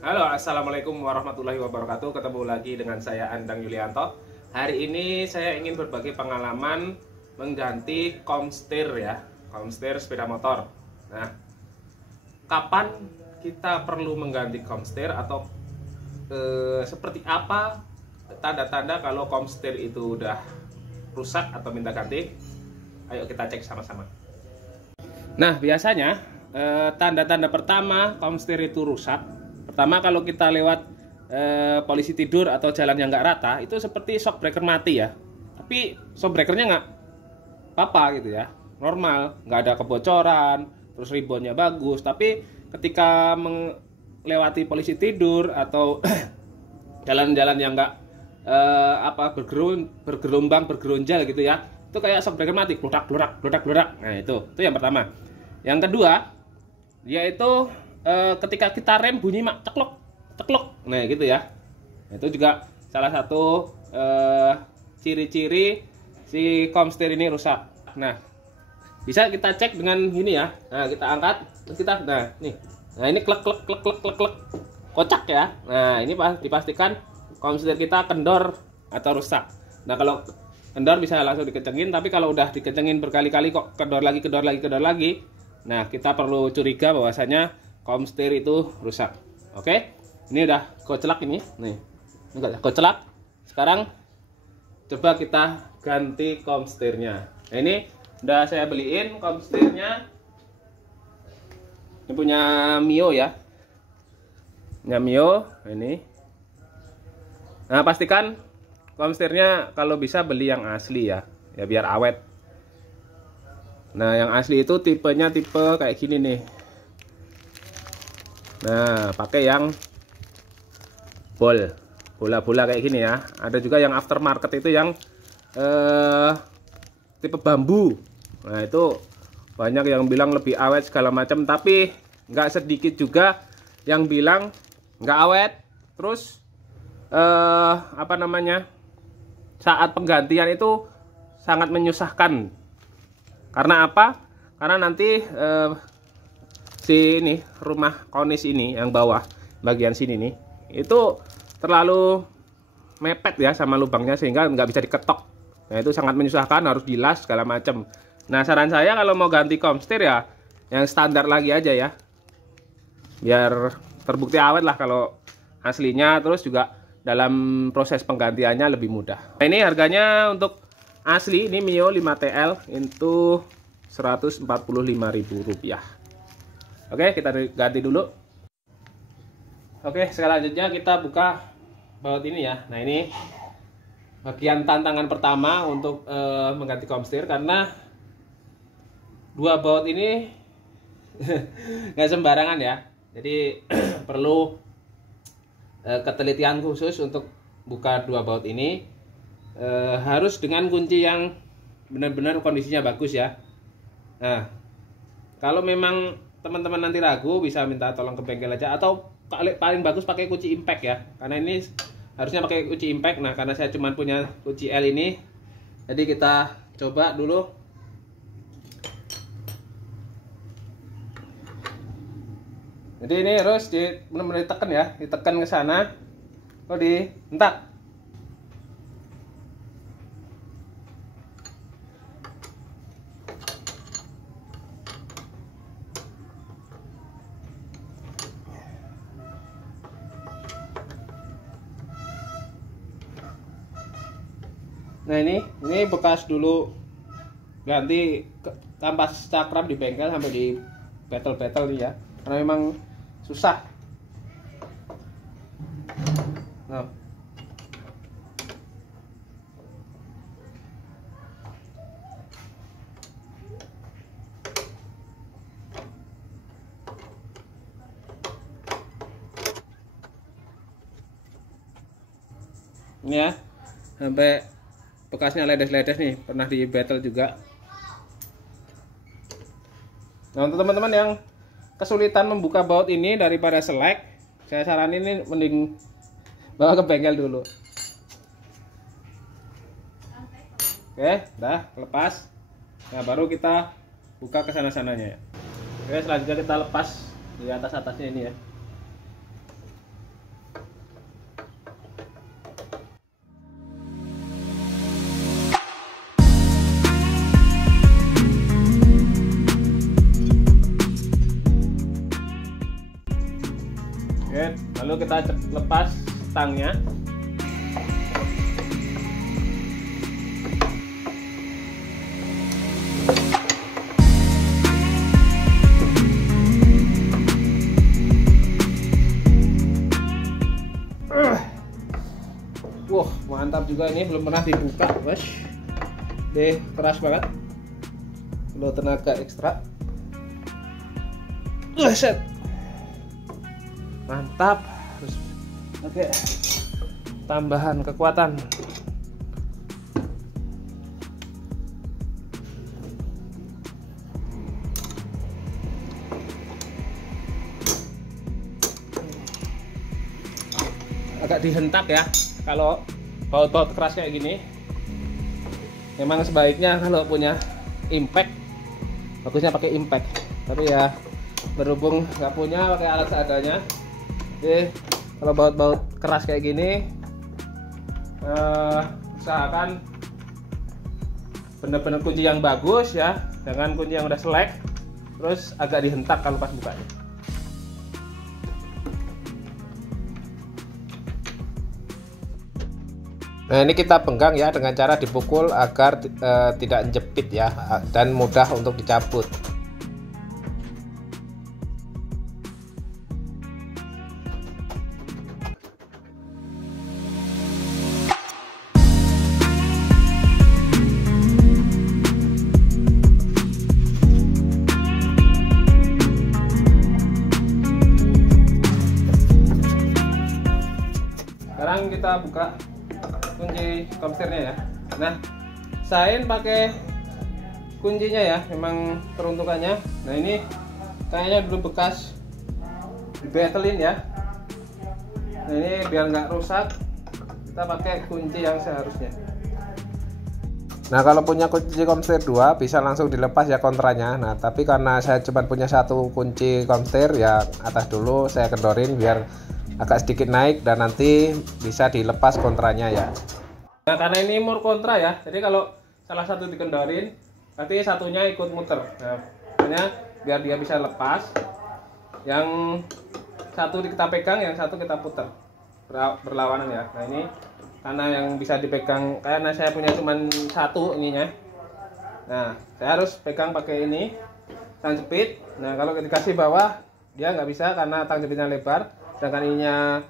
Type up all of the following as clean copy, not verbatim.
Halo, assalamualaikum warahmatullahi wabarakatuh. Ketemu lagi dengan saya Andang Yulianto. Hari ini saya ingin berbagi pengalaman mengganti komstir ya, komstir sepeda motor. Nah, kapan kita perlu mengganti komstir atau seperti apa tanda-tanda kalau komstir itu udah rusak atau minta ganti? Ayo kita cek sama-sama. Nah, biasanya tanda-tanda pertama komstir itu rusak. Pertama, kalau kita lewat polisi tidur atau jalan yang nggak rata, itu seperti shock breaker mati ya. Tapi shock breakernya nggak apa-apa gitu ya, normal, nggak ada kebocoran, terus ribonnya bagus. Tapi ketika melewati polisi tidur atau jalan-jalan yang nggak bergelombang, bergeronjal gitu ya, itu kayak shock breaker mati, gludak gludak gludak gludak. Nah itu yang pertama. Yang kedua, yaitu ketika kita rem bunyi mak ceklok ceklok, nah gitu ya. Itu juga salah satu ciri-ciri si komstir ini rusak. Nah, bisa kita cek dengan ini ya. Nah, kita angkat, terus kita, nah nih, nah ini klek klek klek klek klek klek, kocak ya. Nah ini dipastikan komstir kita kendor atau rusak. Nah kalau kendor bisa langsung dikencengin, tapi kalau udah dikencengin berkali-kali kok kendor lagi kendor lagi kendor lagi, nah kita perlu curiga bahwasanya komstir itu rusak. Oke, ini udah kocelak ini, nih, enggak kocelak. Sekarang coba kita ganti komstirnya. Nah, ini udah saya beliin komstirnya. Ini punya Mio ya, punya Mio ini. Nah pastikan komstirnya kalau bisa beli yang asli ya, ya biar awet. Nah yang asli itu tipenya tipe kayak gini nih. Nah, pakai yang bola-bola kayak gini ya. Ada juga yang aftermarket itu yang tipe bambu. Nah, itu banyak yang bilang lebih awet segala macam, tapi nggak sedikit juga yang bilang nggak awet. Terus apa namanya? Saat penggantian itu sangat menyusahkan. Karena apa? Karena nanti si ini rumah konis ini yang bawah bagian sini nih itu terlalu mepet ya sama lubangnya sehingga nggak bisa diketok. Nah itu sangat menyusahkan, harus dilas segala macam. Nah saran saya kalau mau ganti komstir ya yang standar lagi aja ya, biar terbukti awet lah kalau aslinya. Terus juga dalam proses penggantiannya lebih mudah. Nah ini harganya untuk asli ini Mio 5TL itu Rp145.000. Oke, kita ganti dulu. Oke, selanjutnya kita buka baut ini ya. Nah ini bagian tantangan pertama untuk mengganti komstir, karena dua baut ini nggak sembarangan ya. Jadi perlu ketelitian khusus untuk buka dua baut ini. Harus dengan kunci yang benar-benar kondisinya bagus ya. Nah, kalau memang teman-teman nanti ragu, bisa minta tolong ke bengkel aja, atau paling bagus pakai kunci impact ya, karena ini harusnya pakai kunci impact. Nah karena saya cuma punya kunci L ini, jadi kita coba dulu. Jadi ini harus benar-benar ditekan ya, ditekan ke sana, kok dientak. Nah ini bekas dulu ganti kampas cakram di bengkel sampai di betel-betel nih ya, karena memang susah. Nah. Ini ya, sampai bekasnya ledes-ledes nih, pernah di battle juga. Nah untuk teman-teman yang kesulitan membuka baut ini daripada selek, saya saranin ini mending bawa ke bengkel dulu. Oke, udah lepas. Nah baru kita buka ke sana-sananya ya. Oke, selanjutnya kita lepas di atas-atasnya ini ya. Oke, lalu kita lepas stangnya. Wah, mantap juga ini, belum pernah dibuka, bos. Deh, keras banget. Perlu tenaga ekstra. Set. Mantap. Harus pakai tambahan kekuatan. Agak dihentak ya. Kalau baut-baut keras kayak gini, memang sebaiknya kalau punya impact, bagusnya pakai impact. Tapi ya berhubung nggak punya, pakai alat seadanya. Jadi kalau baut-baut keras kayak gini, usahakan bener-bener kunci yang bagus ya, jangan kunci yang udah selek, terus agak dihentak kalau pas bukanya. Nah, ini kita penggang ya dengan cara dipukul agar tidak jepit ya, dan mudah untuk dicabut. Sekarang kita buka kunci komsternya ya. Nah, saya pakai kuncinya ya, memang peruntukannya. Nah, ini kayaknya dulu bekas dibetelin ya. Nah, ini biar nggak rusak, kita pakai kunci yang seharusnya. Nah, kalau punya kunci komster 2 bisa langsung dilepas ya kontranya. Nah, tapi karena saya cuma punya satu kunci komster ya, atas dulu saya kendorin biar agak sedikit naik dan nanti bisa dilepas kontranya ya. Nah, karena ini mur kontra ya, jadi kalau salah satu dikendorin, nanti satunya ikut muter. Nah, makanya biar dia bisa lepas, yang satu kita pegang, yang satu kita putar, berlawanan ya. Nah, ini karena yang bisa dipegang, karena saya punya cuma satu ininya. Nah, saya harus pegang pakai ini, tang jepit. Nah, kalau dikasih bawah, dia nggak bisa karena tang jepitnya lebar, sedangkan ininya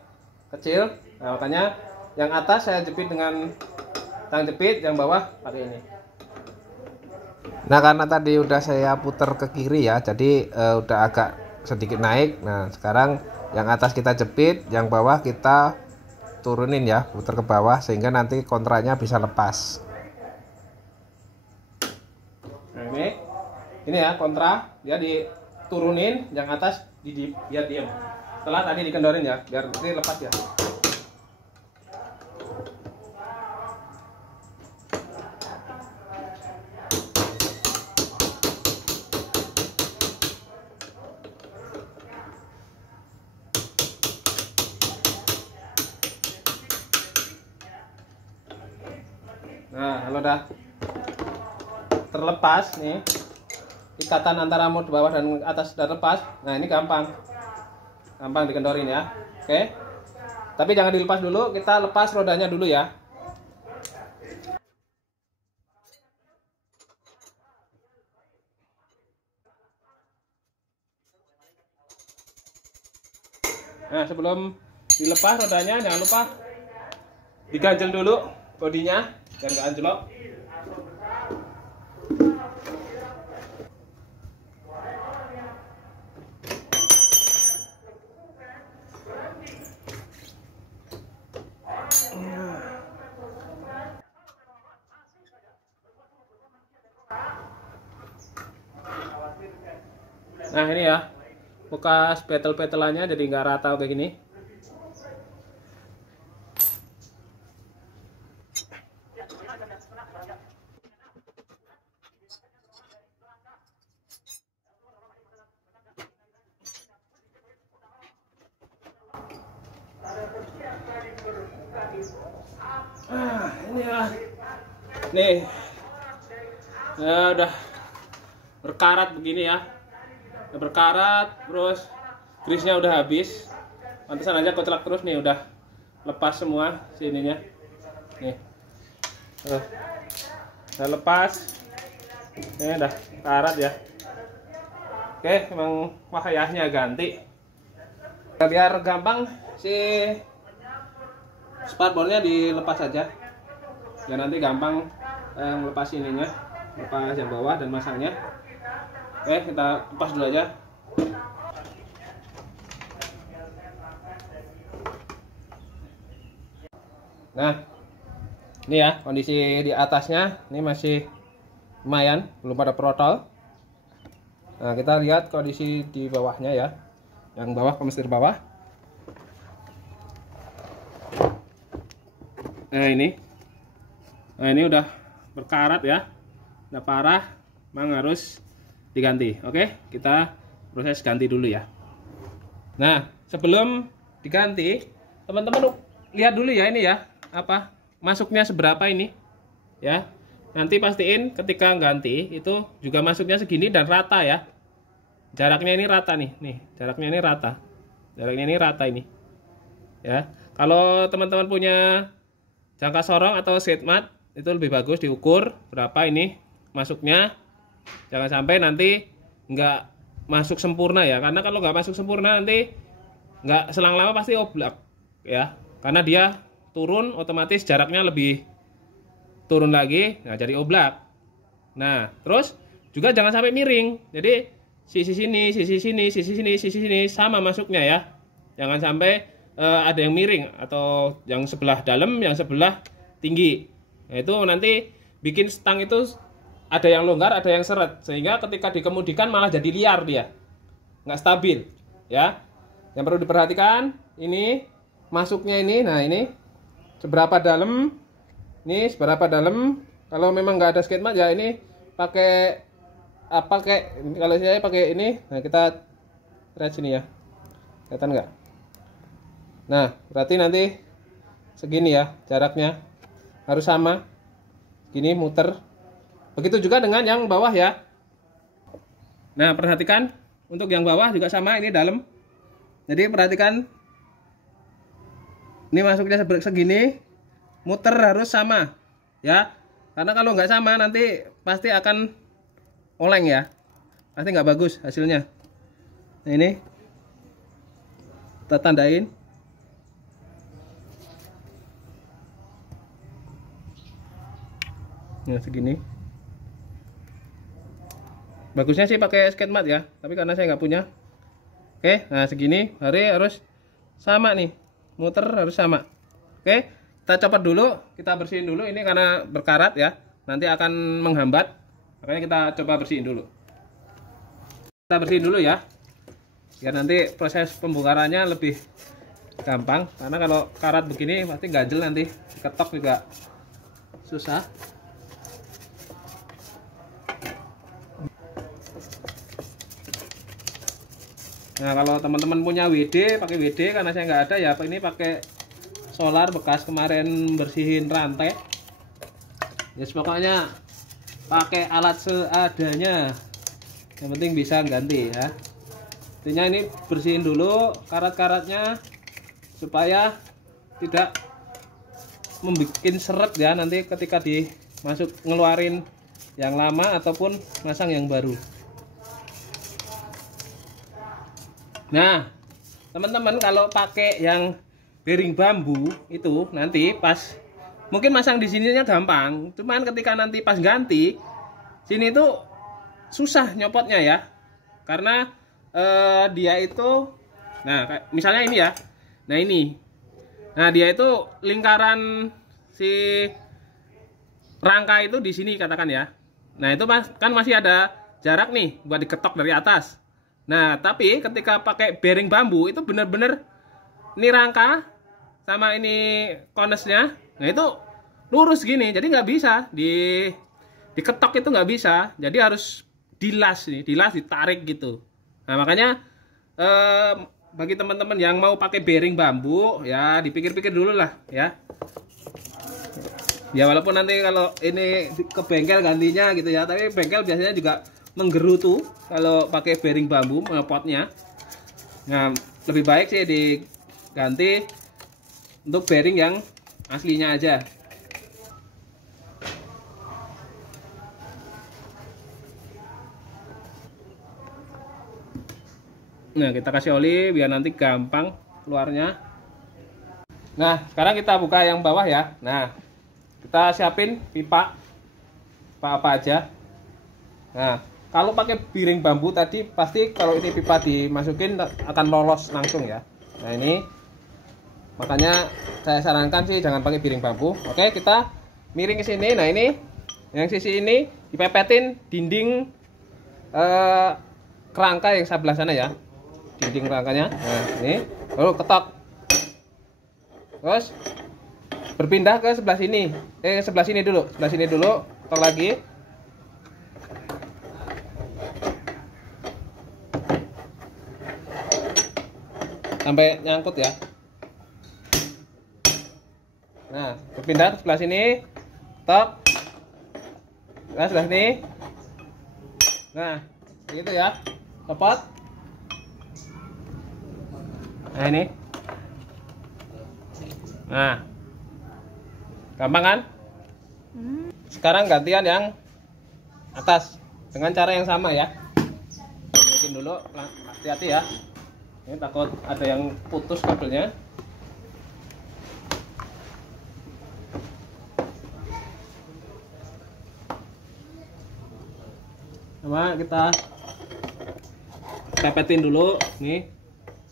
kecil. Nah, makanya yang atas saya jepit dengan tang jepit, yang bawah pakai ini. Nah, karena tadi udah saya putar ke kiri ya, jadi udah agak sedikit naik. Nah, sekarang yang atas kita jepit, yang bawah kita turunin ya, putar ke bawah sehingga nanti kontranya bisa lepas. Nah, ini ya kontra, dia diturunin, yang atas biar diem. Setelah tadi dikendorin ya, biar nanti lepas ya. Nah, kalau udah terlepas nih, ikatan antara mode bawah dan atas sudah lepas. Nah, ini gampang dikendorin ya. Oke, tapi jangan dilepas dulu, kita lepas rodanya dulu ya. Nah, sebelum dilepas rodanya, jangan lupa diganjel dulu bodinya dan nggak anjlok. Nah, ini ya bekas petel-petelannya, jadi nggak rata kayak gini. Ini ya, nih ya udah berkarat begini ya, udah berkarat, terus grease-nya udah habis. Pantesan aja koclak terus nih, udah lepas semua sininya. Nih. Udah lepas. Ini udah karat ya. Oke, emang wayahnya ganti. Biar gampang si spatbolnya dilepas aja. Ya nanti gampang lepas ininya, lepas yang bawah dan masangnya. Oke, kita lepas dulu aja. Nah, ini ya kondisi di atasnya, ini masih lumayan, belum pada protol. Nah, kita lihat kondisi di bawahnya ya, yang bawah, komstir bawah. Nah ini udah berkarat ya, udah parah, memang harus diganti. Oke, kita proses ganti dulu ya. Nah, sebelum diganti, teman-teman lihat dulu ya ini ya, apa masuknya seberapa ini ya. Nanti pastiin ketika ganti itu juga masuknya segini dan rata ya. Jaraknya ini rata nih, jaraknya ini rata. Jaraknya ini rata ini. Ya. Kalau teman-teman punya jangka sorong atau sketmat, itu lebih bagus diukur berapa ini masuknya. Jangan sampai nanti nggak masuk sempurna ya, karena kalau nggak masuk sempurna nanti nggak selang lama pasti oblak ya, karena dia turun otomatis jaraknya lebih turun lagi, nah jadi oblak. Nah terus juga jangan sampai miring, jadi sisi sini, sisi sini, sisi sini, sisi sini sama masuknya ya, jangan sampai ada yang miring atau yang sebelah dalam, yang sebelah tinggi. Nah itu nanti bikin stang itu ada yang longgar, ada yang seret, sehingga ketika dikemudikan malah jadi liar dia, nggak stabil ya. Yang perlu diperhatikan ini masuknya ini, nah ini seberapa dalam, ini seberapa dalam. Kalau memang nggak ada sketmat ya ini pakai apa, kayak kalau saya pakai ini. Nah kita lihat sini ya, kelihatan nggak? Nah berarti nanti segini ya jaraknya, harus sama gini muter. Begitu juga dengan yang bawah ya. Nah perhatikan untuk yang bawah juga sama, ini dalam. Jadi perhatikan ini masuknya segini, muter harus sama ya, karena kalau nggak sama nanti pasti akan oleng ya, pasti nggak bagus hasilnya. Nah ini kita tandain. Nah segini bagusnya sih pakai sketmat ya, tapi karena saya nggak punya. Oke, nah segini harus sama nih, muter harus sama. Oke, kita copot dulu, kita bersihin dulu ini karena berkarat ya, nanti akan menghambat, makanya kita coba bersihin dulu. Kita bersihin dulu ya, biar nanti proses pembongkarannya lebih gampang, karena kalau karat begini pasti ganjel, nanti diketok juga susah. Nah kalau teman-teman punya WD, pakai WD, karena saya nggak ada ya, ini pakai solar bekas kemarin bersihin rantai. Ya pokoknya pakai alat seadanya, yang penting bisa ganti ya. Intinya ini bersihin dulu karat-karatnya supaya tidak membuat seret ya, nanti ketika dimasuk ngeluarin yang lama ataupun masang yang baru. Nah, teman-teman kalau pakai yang bearing bambu itu nanti pas mungkin masang di sininya gampang, cuman ketika nanti pas ganti sini itu susah nyopotnya ya, karena dia itu, nah misalnya ini ya, nah ini, nah dia itu lingkaran si rangka itu di sini katakan ya, nah itu kan masih ada jarak nih buat diketok dari atas. Nah, tapi ketika pakai bearing bambu itu benar-benar ini rangka sama ini konesnya, nah itu lurus gini, jadi nggak bisa diketok, itu nggak bisa, jadi harus dilas nih, dilas ditarik gitu. Nah makanya bagi teman-teman yang mau pakai bearing bambu ya dipikir-pikir dulu lah ya. Ya walaupun nanti kalau ini ke bengkel gantinya gitu ya, tapi bengkel biasanya juga menggerutu kalau pakai bearing bambu ngepotnya. Nah lebih baik sih ganti untuk bearing yang aslinya aja. Nah, kita kasih oli biar nanti gampang keluarnya. Nah, sekarang kita buka yang bawah ya. Nah, kita siapin pipa apa aja. Nah, kalau pakai piring bambu tadi pasti kalau ini pipa dimasukin akan lolos langsung ya. Nah, ini makanya saya sarankan sih jangan pakai piring bambu. Oke, kita miring ke sini. Nah, ini yang sisi ini dipepetin dinding kerangka yang sebelah sana ya. Dinding kerangkanya. Nah, ini lalu ketok. Terus berpindah ke sebelah sini. Sebelah sini dulu. Sebelah sini dulu. Ketok lagi. Sampai nyangkut ya. Nah, berpindah ke sebelah sini. Ketok. Nah, sebelah sini. Nah, gitu ya. Copot. Nah, ini. Nah, gampang kan? Sekarang gantian yang atas dengan cara yang sama ya. Mungkin dulu, hati-hati ya. Ini takut ada yang putus kabelnya. Sama kita pepetin dulu nih.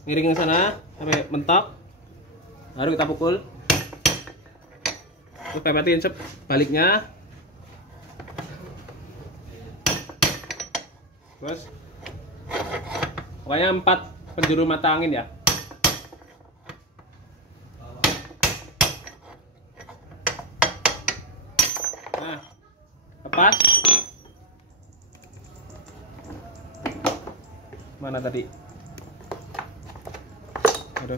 Miring ke sana sampai mentok, baru kita pukul. Terus pepetin sebaliknya. Terus pokoknya 4 penjuru mata angin ya. Nah, lepas. Mana tadi? Aduh.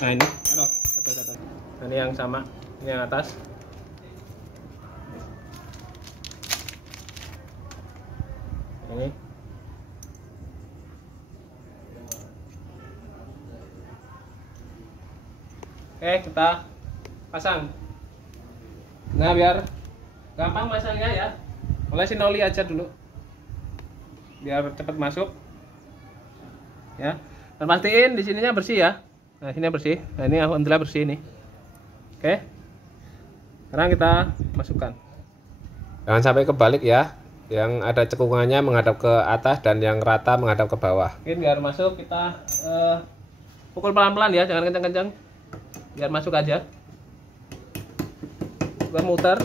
Nah, ini. Aduh, atas. Nah, ini yang sama, ini yang atas. Ini. Oke, kita pasang. Nah, biar gampang masangnya ya, olesin oli aja dulu biar cepat masuk ya. Dan pastiin di sininya bersih ya. Nah, sini bersih. Nah, ini alhamdulillah bersih nih. Oke, sekarang kita masukkan. Jangan sampai kebalik ya, yang ada cekungannya menghadap ke atas dan yang rata menghadap ke bawah. Oke, biar masuk kita pukul pelan-pelan ya, jangan kencang-kencang, biar masuk aja. Kita muter,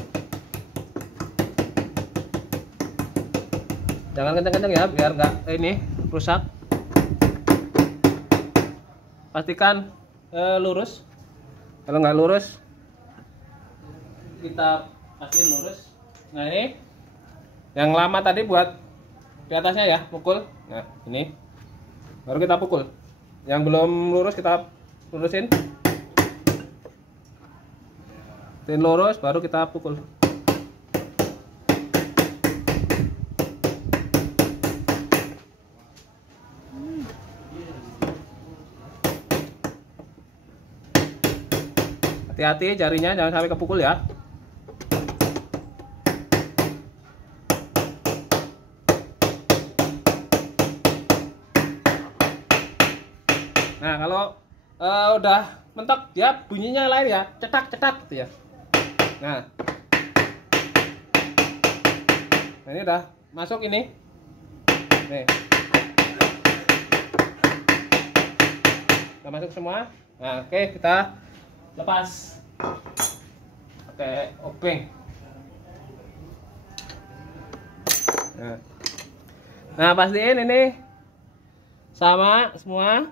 jangan kencang-kencang ya, biar nggak ini rusak. Pastikan lurus. Kalau nggak lurus, kita pastiin lurus. Nah, ini yang lama tadi buat di atasnya ya, pukul. Nah, ini baru kita pukul. Yang belum lurus kita lurusin. Pastiin lurus, baru kita pukul. Hati-hati jarinya jangan sampai kepukul ya. Nah, kalau udah mentok dia bunyinya lain ya, cetak-cetak gitu ya. Nah, ini udah masuk ini. Nih. Udah masuk semua. Nah, oke, kita lepas pakai obeng. Nah, pastiin ini sama semua.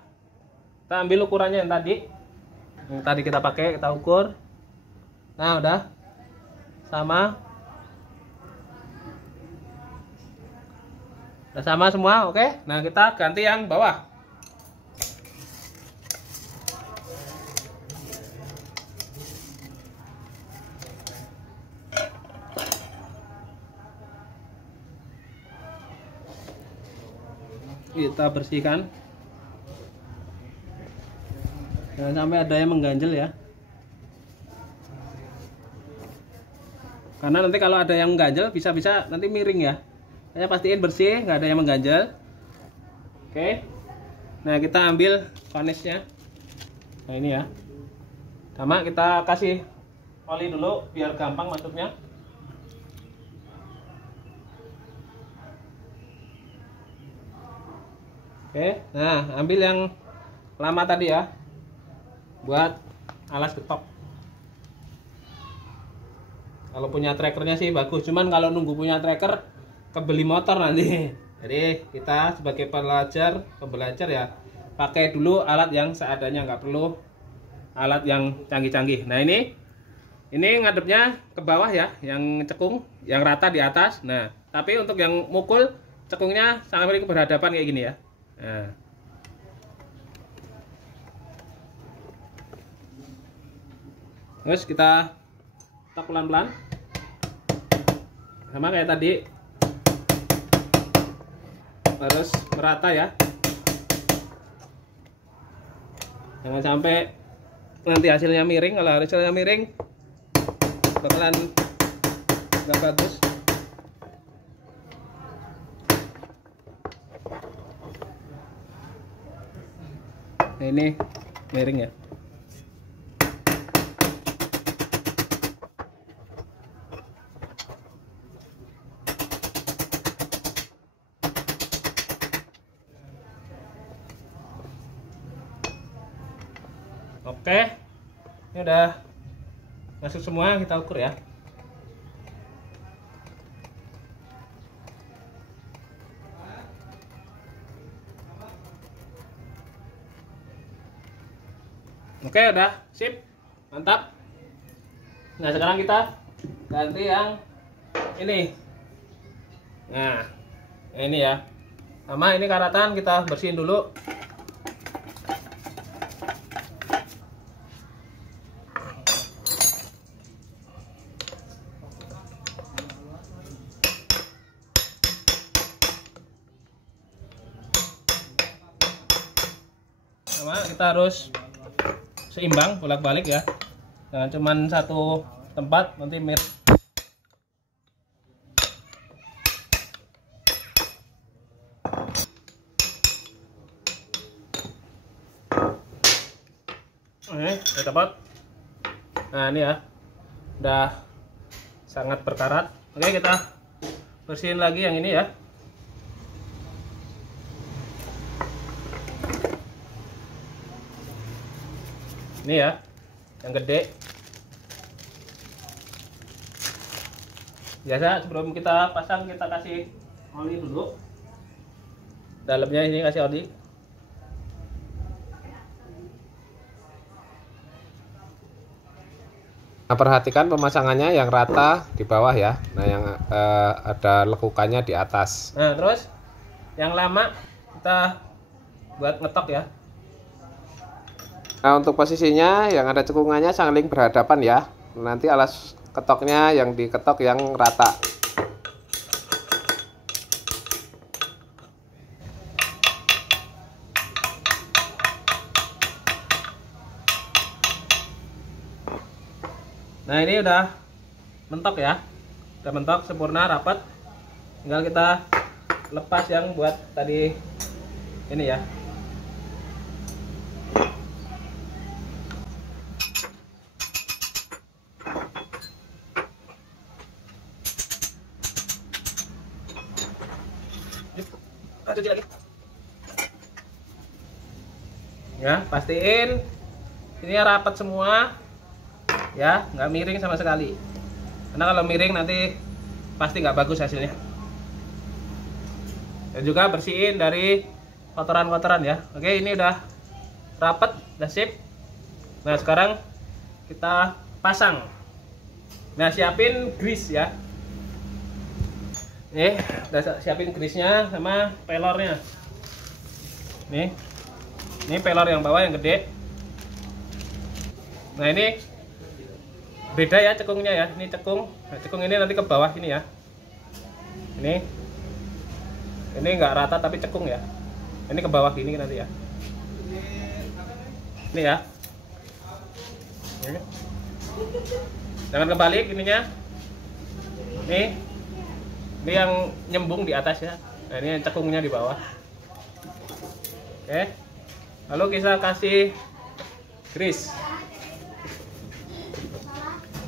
Kita ambil ukurannya yang tadi kita pakai, kita ukur. Nah, udah sama. Udah sama semua, oke. Nah, kita ganti yang bawah. Kita bersihkan. Jangan sampai ada yang mengganjel ya. Karena nanti kalau ada yang mengganjel bisa-bisa nanti miring ya. Saya pastiin bersih, nggak ada yang mengganjel. Oke. Nah, kita ambil vanisnya. Nah, ini ya. Sama kita kasih oli dulu biar gampang masuknya. Oke. Nah, ambil yang lama tadi ya. Buat alas getok. Kalau punya trackernya sih bagus, cuman kalau nunggu punya tracker kebeli motor nanti. Jadi kita sebagai pembelajar ya pakai dulu alat yang seadanya, nggak perlu alat yang canggih-canggih. Nah, ini ngadepnya ke bawah ya, yang cekung, yang rata di atas. Nah, tapi untuk yang mukul cekungnya sampai berhadapan kayak gini ya. Nah. Terus kita tok pelan-pelan. Sama kayak tadi. Harus merata ya. Jangan sampai nanti hasilnya miring. Kalau hasilnya miring bakalan nggak bagus. Nah, ini miring ya. Oke, ini udah masuk semua, kita ukur ya. Oke, udah sip, mantap. Nah, sekarang kita ganti yang ini. Nah, ini ya. Sama ini karatan kita bersihin dulu. Sama kita harus seimbang bolak-balik ya, jangan cuman satu tempat nanti mir. Udah dapat. Nah, ini ya udah sangat berkarat. Oke, kita bersihin lagi yang ini ya. Ini ya, yang gede. Biasa sebelum kita pasang kita kasih oli dulu. Dalamnya ini kasih oli. Nah, perhatikan pemasangannya yang rata di bawah ya. Nah, yang ada lekukannya di atas. Nah, terus yang lama kita buat ngetok ya. Nah, untuk posisinya yang ada cekungannya saling berhadapan ya. Nanti alas ketoknya yang diketok yang rata. Nah, ini udah mentok ya. Udah mentok sempurna, rapat. Tinggal kita lepas yang buat tadi ini ya. Cuci lagi. Ya, pastiin ini rapat semua ya, nggak miring sama sekali. Karena kalau miring nanti pasti nggak bagus hasilnya. Dan juga bersihin dari kotoran-kotoran ya. Oke, ini udah rapat, udah sip. Nah, sekarang kita pasang. Nah, siapin grease ya. Nih, udah siapin grease-nya sama pelornya. Nih. Ini pelor yang bawah yang gede. Nah, ini beda ya cekungnya ya. Ini cekung. Nah, cekung ini nanti ke bawah ini ya. Ini nggak rata tapi cekung ya. Ini ke bawah gini nanti ya. Ini ya. Oke. Jangan kebalik ininya. Ini yang nyembung di atas ya. Nah, ini yang cekungnya di bawah. Oke. Lalu kita kasih grease.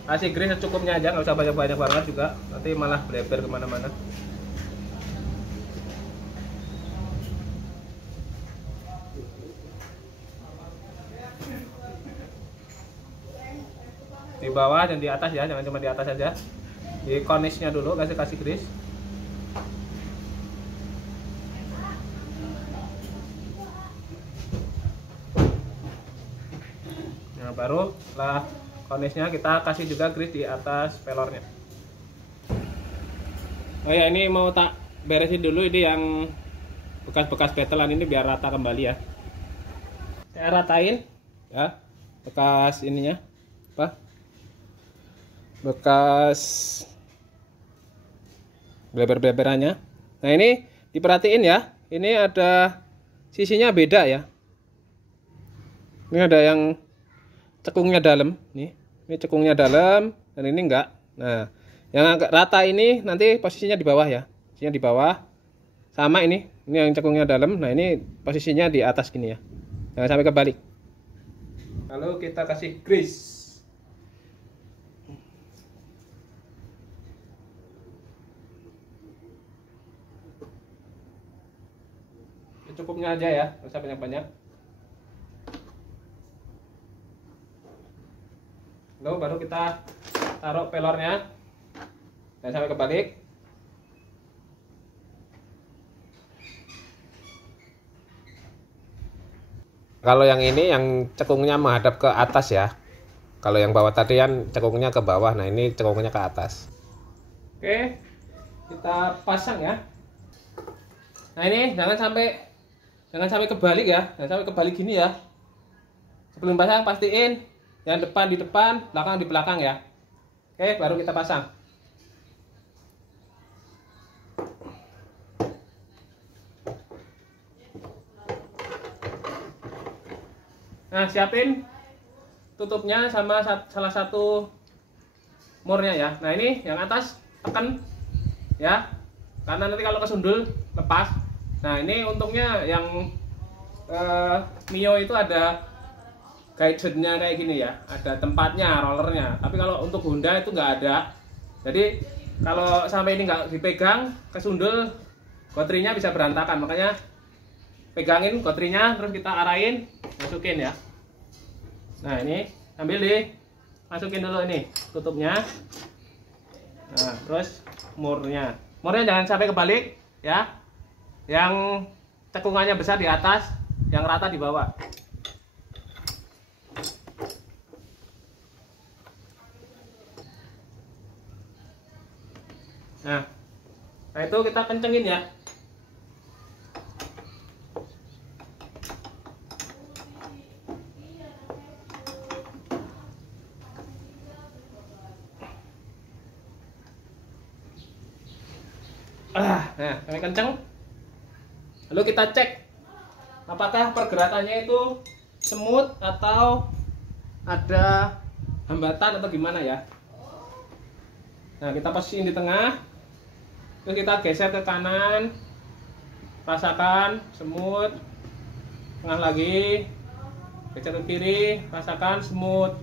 Kasih grease secukupnya aja, nggak usah banyak-banyak banget juga. Nanti malah bleber kemana-mana. Di bawah dan di atas ya, jangan cuma di atas saja. Di cornishnya dulu kasih grease. Nah, baru setelah cornishnya kita kasih juga grease di atas pelornya. Oh ya, ini mau tak beresin dulu ini yang bekas-bekas betelan ini biar rata kembali ya. Saya ratain ya bekas ininya apa? Bekas bleber-bleberannya. Nah, ini diperhatiin ya. Ini ada sisinya beda ya. Ini ada yang cekungnya dalam, nih. Ini cekungnya dalam dan ini enggak. Nah, yang agak rata ini nanti posisinya di bawah ya. Posisinya di bawah. Sama ini yang cekungnya dalam. Nah, ini posisinya di atas gini ya. Jangan sampai kebalik. Lalu kita kasih grease. Cukupnya aja ya, nggak usah banyak-banyak. Lalu baru kita taruh pelornya, dan sampai kebalik. Kalau yang ini yang cekungnya menghadap ke atas ya. Kalau yang bawah tadi kan cekungnya ke bawah, nah ini cekungnya ke atas. Oke, kita pasang ya. Nah, ini jangan sampai kebalik ya, jangan sampai kebalik gini ya. Sebelum pasang pastiin yang depan di depan, belakang di belakang ya. Oke, baru kita pasang. Nah, siapin tutupnya sama salah satu murnya ya. Nah, ini yang atas tekan ya, karena nanti kalau kesundul lepas. Nah, ini untungnya yang Mio itu ada guide-nya kayak gini ya, ada tempatnya, rollernya. Tapi kalau untuk Honda itu nggak ada. Jadi kalau sampai ini nggak dipegang, kesundul, gotrinya bisa berantakan. Makanya pegangin gotrinya, terus kita arahin, masukin ya. Nah, ini sambil dimasukin dulu ini tutupnya. Nah, terus murnya jangan sampai kebalik ya. Yang cekungannya besar di atas, yang rata di bawah. Nah, itu kita kencengin ya. Nah, sampai kenceng. Lalu kita cek apakah pergerakannya itu semut atau ada hambatan atau gimana ya. Nah, kita posisiin di tengah, terus kita geser ke kanan, rasakan semut, tengah lagi, geser ke kiri, rasakan semut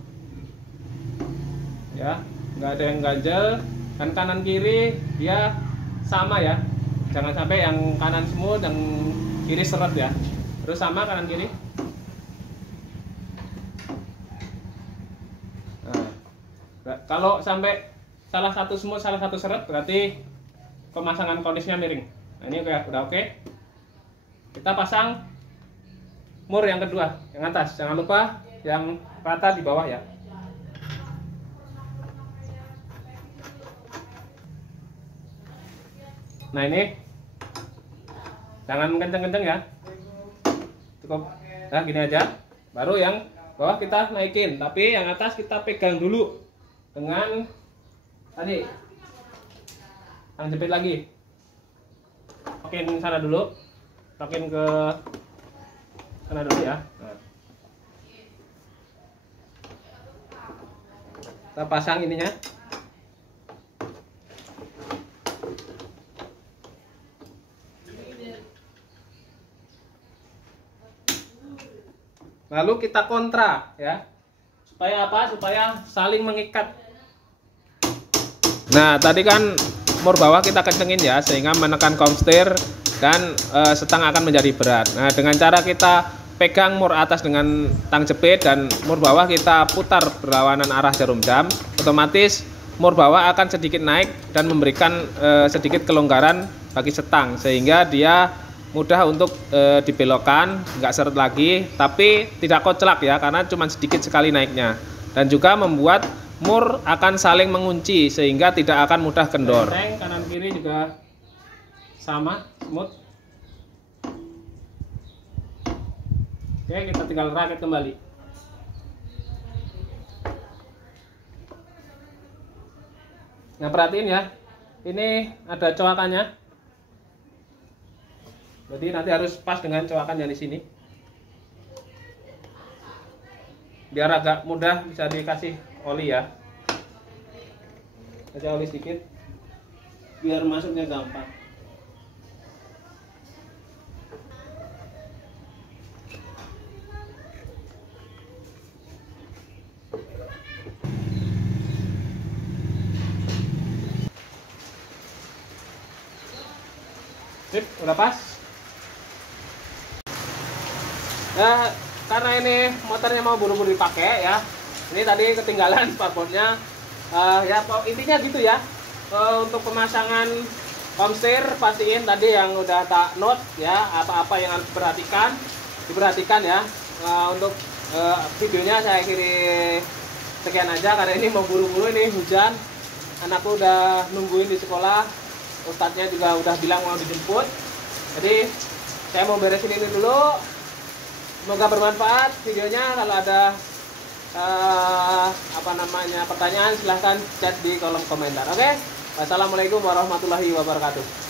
ya, nggak ada yang ganjel. Dan kanan kiri dia sama ya, jangan sampai yang kanan semut, yang kiri seret ya. Terus sama kanan kiri. Nah, kalau sampai salah satu semut, salah satu seret, berarti pemasangan cornishnya miring. Nah, ini udah oke. Kita pasang mur yang kedua, yang atas. Jangan lupa yang rata di bawah ya. Nah, ini jangan kenceng-kenceng ya, cukup nah gini aja. Baru yang bawah kita naikin, tapi yang atas kita pegang dulu dengan tadi yang jepit lagi. Makin sana dulu, makin ke sana dulu ya. Nah. Kita pasang ininya. Lalu kita kontra ya. Supaya apa? Supaya saling mengikat. Nah, tadi kan mur bawah kita kencengin ya, sehingga menekan komstir dan setang akan menjadi berat. Nah, dengan cara kita pegang mur atas dengan tang jepit dan mur bawah kita putar berlawanan arah jarum jam, otomatis mur bawah akan sedikit naik dan memberikan sedikit kelonggaran bagi setang, sehingga dia mudah untuk dibelokkan, nggak seret lagi, tapi tidak koclak ya, karena cuma sedikit sekali naiknya, dan juga membuat mur akan saling mengunci sehingga tidak akan mudah kendor. Kanan kiri juga sama, smooth. Oke, kita tinggal rakit kembali. Nah, perhatiin ya, ini ada coakannya. Jadi nanti harus pas dengan coakan yang di sini. Biar agak mudah bisa dikasih oli ya. Kasih oli sedikit biar masuknya gampang. Sip, udah pas. Ya, karena ini motornya mau buru-buru dipakai ya. Ini tadi ketinggalan spakbornya. Ya intinya gitu ya. Untuk pemasangan komstir pastiin tadi yang udah tak note ya, apa-apa yang harus diperhatikan ya. Untuk videonya saya kiri sekian aja karena ini mau buru-buru, ini hujan. Anakku udah nungguin di sekolah. Ustadznya juga udah bilang mau dijemput. Jadi saya mau beresin ini dulu. Semoga bermanfaat videonya. Kalau ada pertanyaan silahkan chat di kolom komentar. Oke. Wassalamualaikum warahmatullahi wabarakatuh.